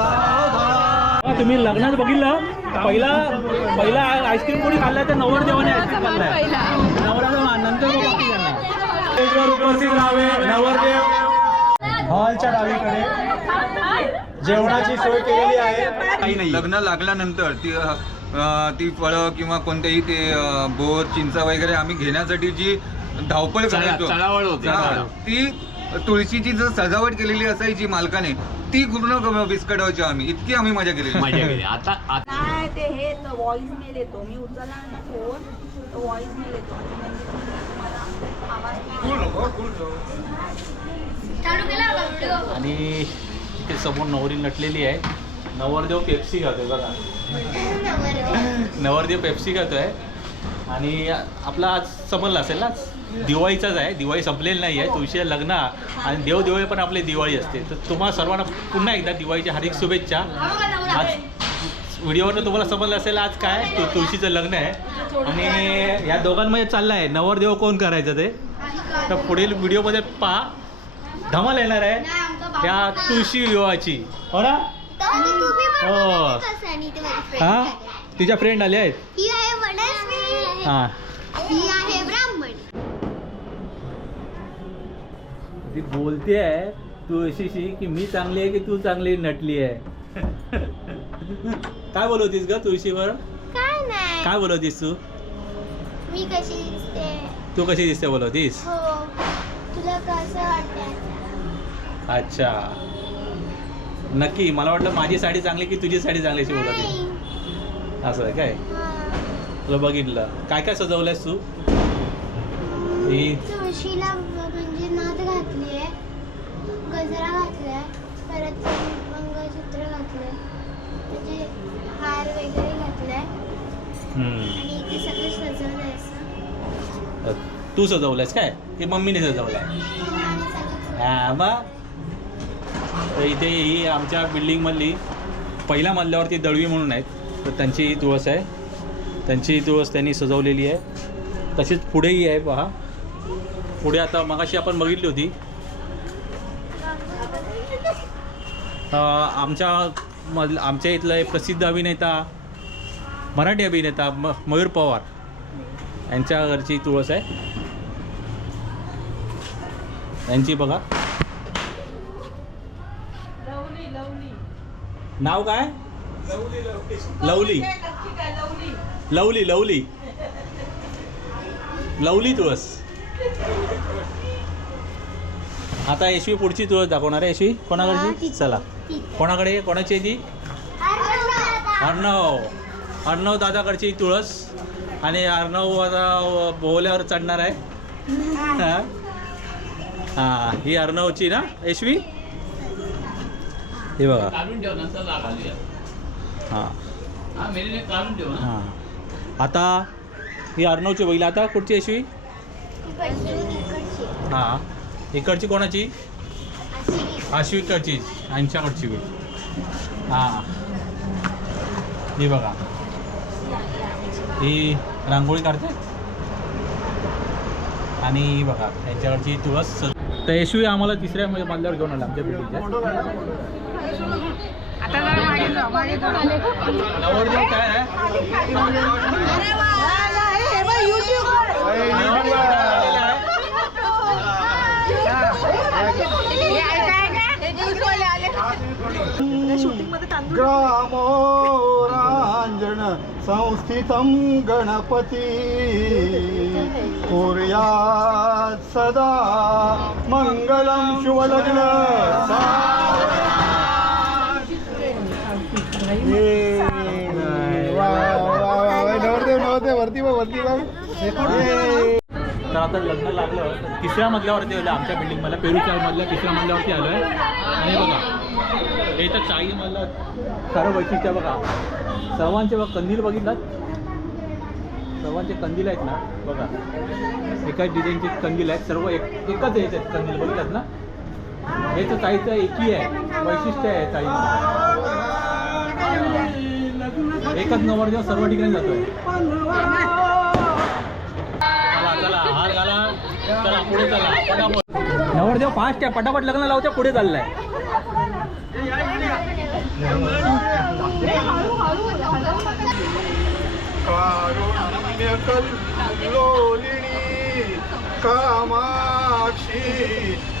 तुम्ही लग्नात बघितलं? पहिला पहिला आईस्क्रीम कोणी खाल्लाय तर नवरदेवाने आईस्क्रीम खाल्लाय नवरा नंतर स्टेजवर उपस्थित राहावे नवरदेव. हॉलच्या डावीकडे. जेवणाची सोय केलेली आहे. काही नाही. लग्न लागल्यानंतर ती ती फळं किंवा कोणतेही ते बोर चिंचा वगैरे आम्ही घेण्यासाठी जी धावपळ करायचो. ती तुळशीची जर सजावट केलेली असायची मालकाने ती पूर्ण विस्कटावची आम्ही. इतकी आम्ही मजा केलेली. मजा केली. आता आता काय ते हे व्हॉइस मेल येतो. मी उचलला ना फोन व्हॉइस मेल येतो. आणि म्हणजे तुम्हाला आवाज आणि इथे समोर नवरी नटलेली आहे. नवरदेव पेप्सी खातोय बघा. नवरदेव. पेप्सी खातोय. आणि आपला आज समजलं असेल ना दिवाळीचाच आहे. दिवाळी संपलेली नाही आहे तुळशी लग्न आणि देव दिवाळी पण आपली दिवाळी असते. तर तुम्हाला सर्वांना पुन्हा एकदा दिवाळीच्या हार्दिक शुभेच्छा. आज व्हिडिओवर तुम्हाला समजलं असेल आज काय? तु तुळशीचं लग्न आहे. आणि या दोघांमध्ये चाललं आहे नवरदेव कोण करायचं ते? तर पुढील व्हिडिओमध्ये पहा धमाल येणार आहे. त्या तुळशी विवाहाची. हो ना? हो. हा? तिच्या फ्रेंड आल्या आहेत? ही ती बोलते आहे तुळशीशी की मी चांगली आहे की तू चांगली नटली आहे? काय बोलवतीस ग तुळशीवर? काय नाही. काय बोलवतीस तू? मी कशी दिसते. तू कशी दिसते बोलवतीस? हो. तुला कसं वाटतं अच्छा. नक्की मला वाटलं माझी साडी चांगली की तुझी साडी चांगली अशी बोलवती. नाही. असं आहे काय? हा. तुला बघितलं. काय काय सजवलंयस तू? ही तुळशीला म्हणजे नाद घातली आहे गजरा घातलाय परत मंगळसूत्र घातलंय म्हणजे हार वगैरे घातलाय हम्म. आणि इथे सगळं सजवलंय असं. तू सजवलंयस काय? की मम्मीने सजवलंय? सगळं हा मग तर इथे ही आमच्या बिल्डिंगमधली पहिल्या मजल्यावरती दळवी म्हणून आहेत. तर त्यांची ही तुळस आहे. त्यांची ही तुळस त्यांनी सजवलेली आहे. तशीच पुढेही आहे पहा. पुढे आता मगाशी आपण बघितली होती. अं, आमच्या मध आमच्या इथला एक प्रसिद्ध अभिनेता मराठी अभिनेता म मयूर पवार. यांच्या घरची तुळस आहे. यांची बघा. नाव काय? लवली लवली. लवली. लवली? तुळस. आता यशवी पुढची तुळस दाखवणार आहे. यशवी कोणाकडची? चला. कोणाकडे? कोणाची आहे ती? अर्णव. अर्णव दादाकडची तुळस आणि अर्णव आता बोहल्यावर चढणार आहे. हा. हा ही अर्णवची ना यशवी? हे बघा. हां. हा हां. आता ही अर्णवची बघितली आता कुठची यशवी? हां. इकडची कोणाची? आश्विकडची यांच्याकडची बी हां. ही बघा. ही रांगोळी काढते. आणि बघा यांच्याकडची तुळस तर यशवी आम्हाला तिसऱ्या मधल्यावर घेऊन आला आमच्या बिल्डिंगच्या काय आहे. शूटिंगमध्ये तांदूळ संस्थितं गणपति कुर्यात् सदा मङ्गलं शुभलग्न नवरदेव नवरदेव वरती बघ वरती बघ। तर आता लग्न लागलं तिसऱ्या मजल्यावरती आलं आमच्या बिल्डिंग मला पेरूच्या मधल्या तिसऱ्या मजल्यावरती आलो आहे आणि बघा हे तर चाळी मला खरं वैशिष्ट्य बघा. सर्वांचे बघा कंदील बघितलात? सर्वांचे कंदील आहेत ना? बघा. एकाच डिझाईनचे कंदील आहेत. सर्व एक एकच याचे आहेत कंदील बघितलात ना? हे तर चाळीचं एकही आहे. वैशिष्ट्य आहे चाळीचं. एकच नवरदेव सर्व ठिकाणी जातो आहे चला पुढे चला पटापट. नवरदेव फास्ट आहे पटापट लग्न लावते पुढे चाललाय. कामाक्षी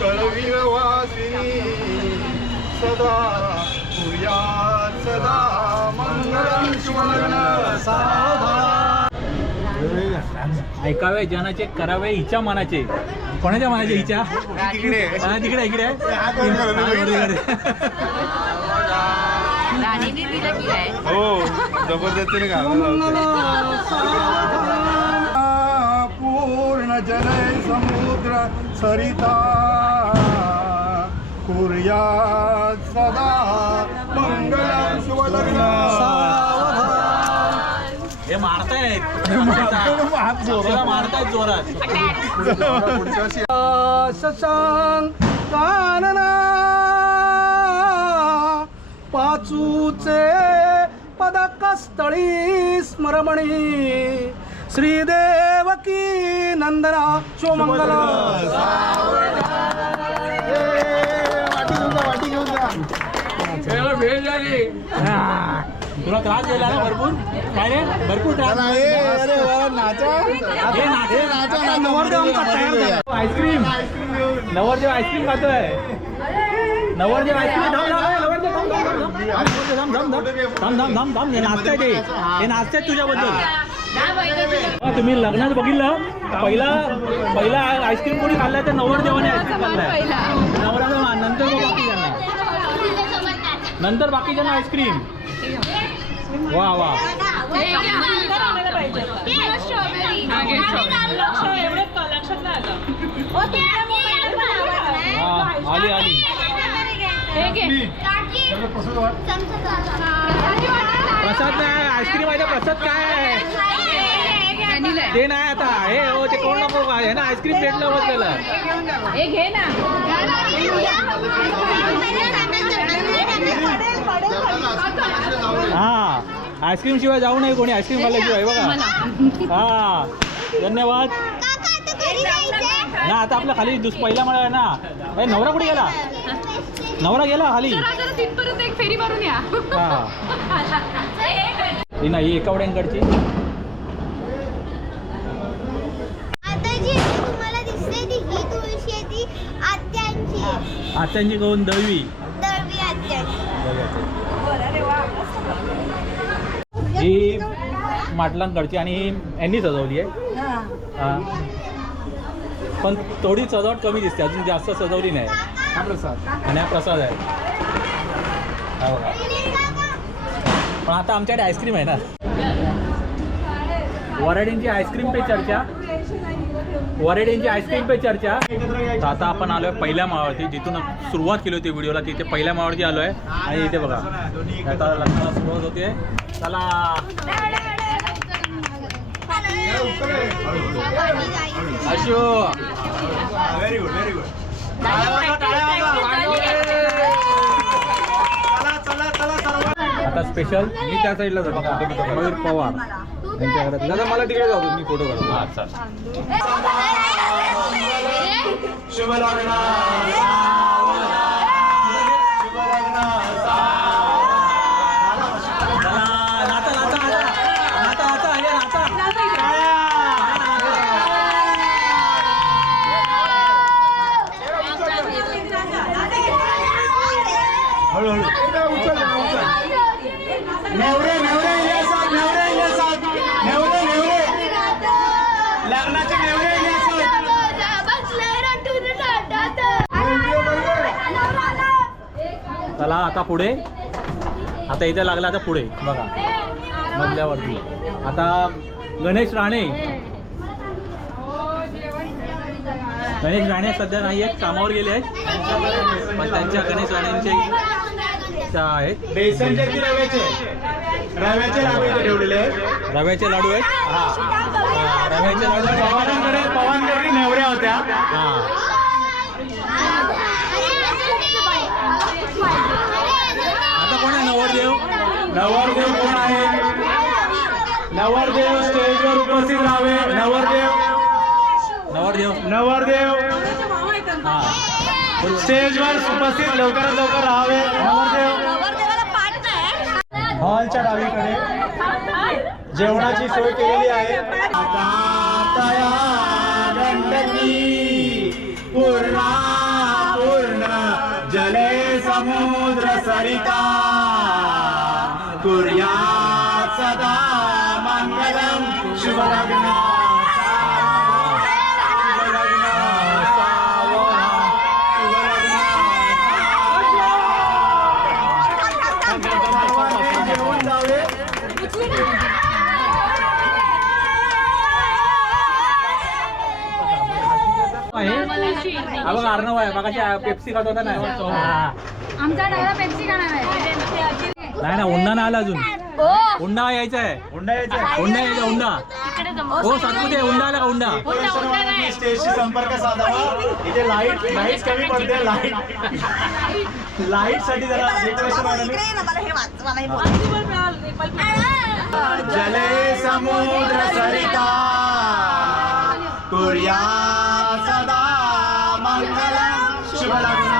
कळविल वासिनी सदा पूया सदा मंगल शिवलग्न ऐकावे जनाचे करावे हिच्या मनाचे. कोणाच्या मनाचे हिच्या? तिकडे. तिकडे इकडे. हो जबरदस्तीने पूर्ण जलय समुद्र सरिता. कुर्यात सदा मंगल शिवलग्न हे मारतायत जोरात ससांग कानना पाचूचे पदकस्थळी स्मरमणी. श्रीदेवकी नंदना शिवमंगल तुला त्रास दिला ना भरपूर? काय रे? भरपूर त्रास नाचा. आईस्क्रीम. नवरदेव आईस्क्रीम खातोय. नवरदेव आईस्क्रीम हे नाचताय ते. हे नाचतायत तुझ्याबद्दल. तुम्ही लग्नात बघितलं? पहिला पहिला आईस्क्रीम कोणी खाल्लाय तर नवरदेवाने आईस्क्रीम खाल्लाय. नवरदेव नंतर बाकीच्यांना. नंतर बाकीच्यांना आईस्क्रीम. वा वा. हा आली आली प्रसाद नाही आईस्क्रीम आहे प्रसाद काय आहे? ते नाही आता. हे हो ते कोण नको का हे ना आईस्क्रीम भेटलं बघ त्याला हे घे ना. आईस्क्रीम शिवाय जाऊ नये कोणी आईस्क्रीम खाल्ल्याशिवाय बघा. हा धन्यवाद. ना आता आपल्या खाली दुस पहिला मला आहे ना. ए नवरा कुठे गेला? नवरा गेला खाली. तिथपर्यंत एक फेरी मारून या. हा. ही नाही एकावड्यांकडची. आता जी तुम्हाला दिसते ती ही तुळशी आहे ती आत्यांची. आत्यांची गहून दळवी. दळवी आत्यांची. ही माटलांकडची आणि ही यांनी सजवली आहे. हा. पण थोडी सजावट कमी दिसते अजून जास्त सजवली नाही. आणि हा प्रसाद आहे. हा बघा. पण आता आमच्याकडे आईस्क्रीम आहे ना. वराडींची आईस्क्रीम पे चर्चा. वराडींची आईस्क्रीम पे चर्चा. तर आता आपण आलोय पहिल्या माळावरती जिथून सुरुवात केली होती व्हिडिओला तिथे पहिल्या माळावरती आलोय. आणि इथे बघा आता लग्नाला सुरुवात होते चला. अशो आता स्पेशल मी त्या साईडला जातो मयूर पवार त्यांच्या घरात दादा मला तिकडे जाऊ मी फोटो काढतो हा चालेल चला, नाचा, नाचा, नाचा. नाचा, नाचा, हे नाचा. नेवरे नेवरे येसात नेवरे येसात नेवरे नेवरे लग्नाचे नेवरे येसात चला आता पुढे. आता इथे लागला आता पुढे. बघा. मधल्यावरती. आता गणेश राणे. गणेश राणे सध्या नाही आहेत कामावर गेले आहेत. पण त्यांच्या गणेश राणेंचे आहेत. बेसनचे की रव्याचे? रव्याचे लाडू ठेवलेले आहेत. रव्याचे लाडू आहेत. हा. रव्याचे लाडू. पवारांकडे पवारांकडे नेवऱ्या होत्या. हा आता कोण आहे नवरदेव नवरदेव कोण आहे? नवरदेव स्टेजवर उपस्थित राहावे. नवरदेव. नवरदेव. नवरदेव. हा. स्टेजवर उपस्थित लवकरात लवकर राहावे. नवरदेव. हॉलच्या डावीकडे. जेवणाची सोय केलेली आहे. पूर्णा पूर्ण. जले समुद्र सरिता. कुर्या सदा मंगलम शुभ लग्न हा बघ अर्णव आहे मगाशी पेप्सी खात होता नाही आमचा पेप्सी खाणार आहे. नाही ना उन्हा नाही आला अजून. उंडा यायचा आहे. हुंडा यायचा उंडा यायचा उंडा हो सातपुते उंडा आला का उंडा स्टेजशी संपर्क साधावा. इथे लाइट लाइट कमी पडते लाइट लाइटसाठी जरा डेकोरेशन जले समुद्र सरिता कुर्या सदा मंगलम शुभ लग्न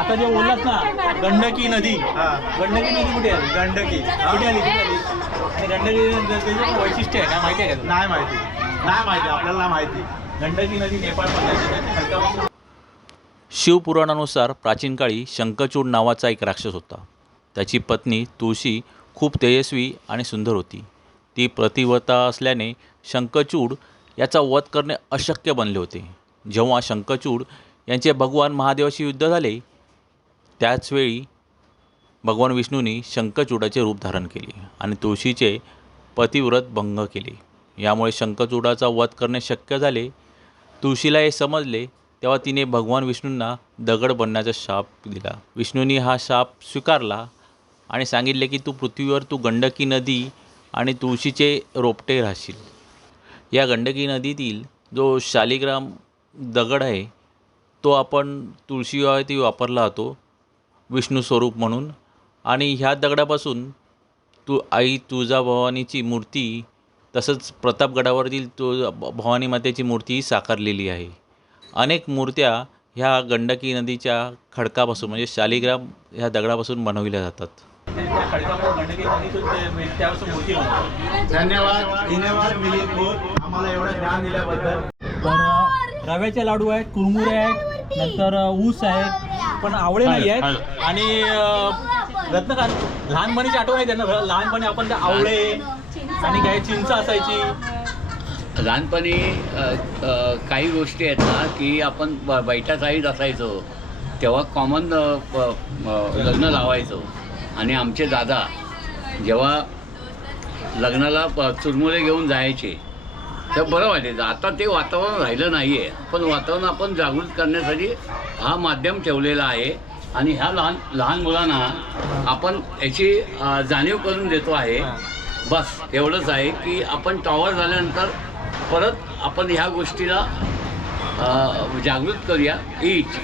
आता जे बोललात ना गंडकी नदी. हा. गंडकी नदी कुठे आहे गंडकी. कुठे आली? कुठे आली? आणि गंडकी नदीचं वैशिष्ट्य आहे काय माहिती आहे का? नाही माहिती. नाही माहिती. आपल्याला माहिती. गंडकी नदी नेपाळमध्ये शिवपुराणानुसार प्राचीन काळी शंखचूड नावाचा एक राक्षस होता. त्याची पत्नी तुळशी खूप तेजस्वी आणि सुंदर होती. ती प्रतिव्रता असल्याने शंखचूड याचा वध करणे अशक्य बनले होते. जेव्हा शंखचूड यांचे भगवान महादेवाशी युद्ध झाले त्याचवेळी भगवान विष्णूंनी शंखचूडाचे रूप धारण केले आणि तुळशीचे पतिव्रत भंग केले. यामुळे शंखचूडाचा वध करणे शक्य झाले तुळशीला हे समजले तेव्हा तिने भगवान विष्णूंना दगड बनण्याचा शाप दिला. विष्णूंनी हा शाप स्वीकारला आणि सांगितले की तू पृथ्वीवर तू गंडकी नदी आणि तुळशीचे रोपटे राहशील. या गंडकी नदीतील जो शालिग्राम दगड आहे तो आपण तुळशीवरती वापरला जातो विष्णू स्वरूप म्हणून. आणि ह्या दगडापासून तू आई तुळजाभवानीची मूर्ती तसंच प्रतापगडावरील तु भवानी मातेची मूर्ती साकारलेली आहे. अनेक मूर्त्या ह्या गंडकी नदीच्या खडकापासून म्हणजे शालिग्राम ह्या दगडापासून बनवल्या जातात. त्या खडकापासून गंडकी नदीतून ते- त्यापासून मूर्ती बनवतात धन्यवाद. धन्यवाद मिलिंद भोर आम्हाला एवढं ज्ञान दिल्याबद्दल. तर रव्याचे लाडू आहेत कुरमुरे आहेत नंतर ऊस आहेत पण आवळे नाही आहेत. आणि रत्नकांत लहानपणीची आठवण आहे त्यांना लहानपणी आपण त्या आवळे आणि काय चिंच असायची? लहानपणी काही गोष्टी आहेत ना की आपण बैठ्या साईज असायचो. तेव्हा कॉमन लग्न लावायचो. आणि आमचे दादा जेव्हा लग्नाला चुरमुरे घेऊन जायचे तर बरं वाटायचं. आता ते वातावरण राहिलं नाही आहे पण वातावरण आपण जागृत करण्यासाठी हा माध्यम ठेवलेला आहे. आणि ह्या लहान लहान मुलांना आपण याची जाणीव करून देतो आहे. बस एवढंच आहे की आपण टॉवर झाल्यानंतर परत आपण ह्या गोष्टीला जागृत करूया. हीच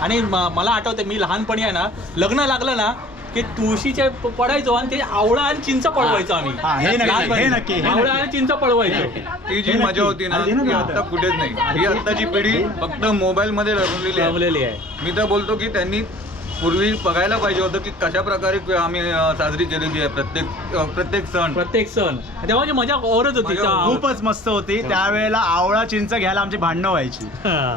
आणि म- मला आठवते मी लहानपणी आहे ना लग्न लागलं ना की तुळशीचे प- पडायचो आणि ते आवळा आणि चिंच पडवायचो आम्ही. हा, हे नक्की, लहानपणी. हे नक्की, हे आवळा. आणि चिंच पडवायचो ती जी मजा होती ना ती. आता कुठेच नाही. ही आत्ताची पिढी फक्त मोबाईल मध्ये रमलेली आहे. मी तर बोलतो की त्यांनी पूर्वी बघायला पाहिजे होतं की कशा प्रकारे आम्ही साजरी केलेली आहे. प्रत्येक प्रत्येक सण. प्रत्येक सण. तेव्हाची मजा औरच होती. खूपच मस्त होती. त्यावेळेला आवळा चिंच घ्यायला आमची भांडणं व्हायची.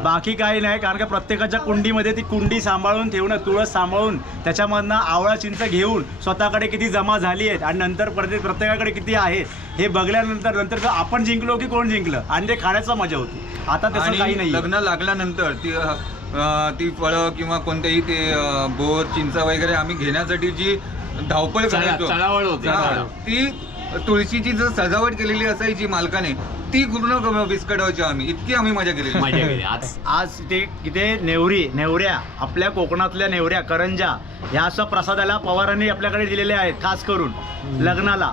बाकी काही नाही कारण का प्रत्येकाच्या कुंडीमध्ये ती कुंडी सांभाळून ठेवणं तुळस सांभाळून त्याच्यामधनं आवळा चिंच घेऊन स्वतःकडे किती जमा झाली आहेत आणि नंतर प्रत्येक प्रत्येकाकडे किती आहेत हे बघल्यानंतर नंतर का आपण जिंकलो की कोण जिंकलं? आणि ते खाण्याचा मजा होती. आता तसं काही नाही लग्न लागल्यानंतर ती ती फळं किंवा कोणतेही ते बोर चिंचा वगैरे आम्ही घेण्यासाठी जी धावपळ करायचो. ती तुळशीची जर सजावट केलेली असायची मालकाने ती पूर्ण विस्कटावची आम्ही. इतकी आम्ही मजा केली. आज आज ते इथे नेवरी नेवऱ्या आपल्या कोकणातल्या नेवऱ्या करंजा ह्या असं प्रसादाला पवारांनी आपल्याकडे दिलेल्या आहेत खास करून. लग्नाला.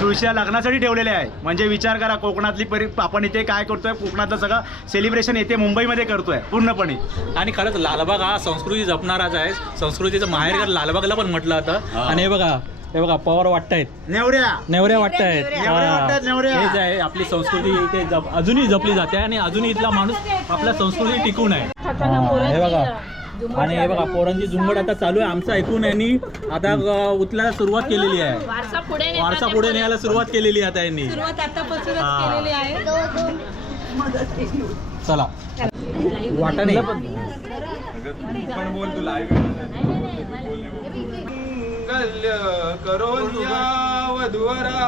तुळशीला लग्नासाठी ठेवलेले आहे म्हणजे विचार करा कोकणातली परि आपण इथे काय करतोय कोकणातलं सगळं सेलिब्रेशन येथे मुंबईमध्ये करतोय पूर्णपणे. आणि खरंच लालबाग हा संस्कृती जपणाराच आहे. संस्कृतीचं माहेर लालबागला पण म्हटलं जातं. आणि हे बघा हे बघा पवार वाटतायत नेवऱ्या. नेवऱ्या वाटतायत नेवऱ्या वाटतायत, नेवऱ्या. हेच आहे आपली संस्कृती इथे जप अजूनही जपली जाते आणि अजूनही इथला माणूस आपल्या संस्कृती टिकून आहे. हा, हे. बघा. आणि हे बघा पोरांची झुंबड आता चालू आहे. आमचं ऐकून यांनी आता अ, उचलायला सुरुवात केलेली आहे. वारसा पुढे नेतात वारसा ते पुढे. बरं. न्यायला सुरुवात केलेली आहे आता यांनी. सुरुवात आतापासूनच हा. केलेली आहे. चला. वाटा नाही. मंगल्य करोन्या वधुवरा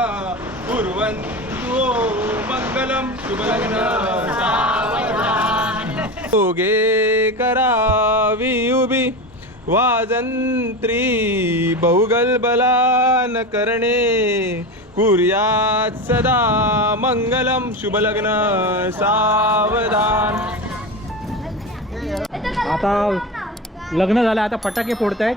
कुर्वन्तु मंगलम शुभलग्न ओगे करावी उभी वाजंत्री बहुगलबलान करणे कुर्यात सदा मंगलम शुभलग्न सावधान। आता लग्न झालं आता फटाके फोडतायत.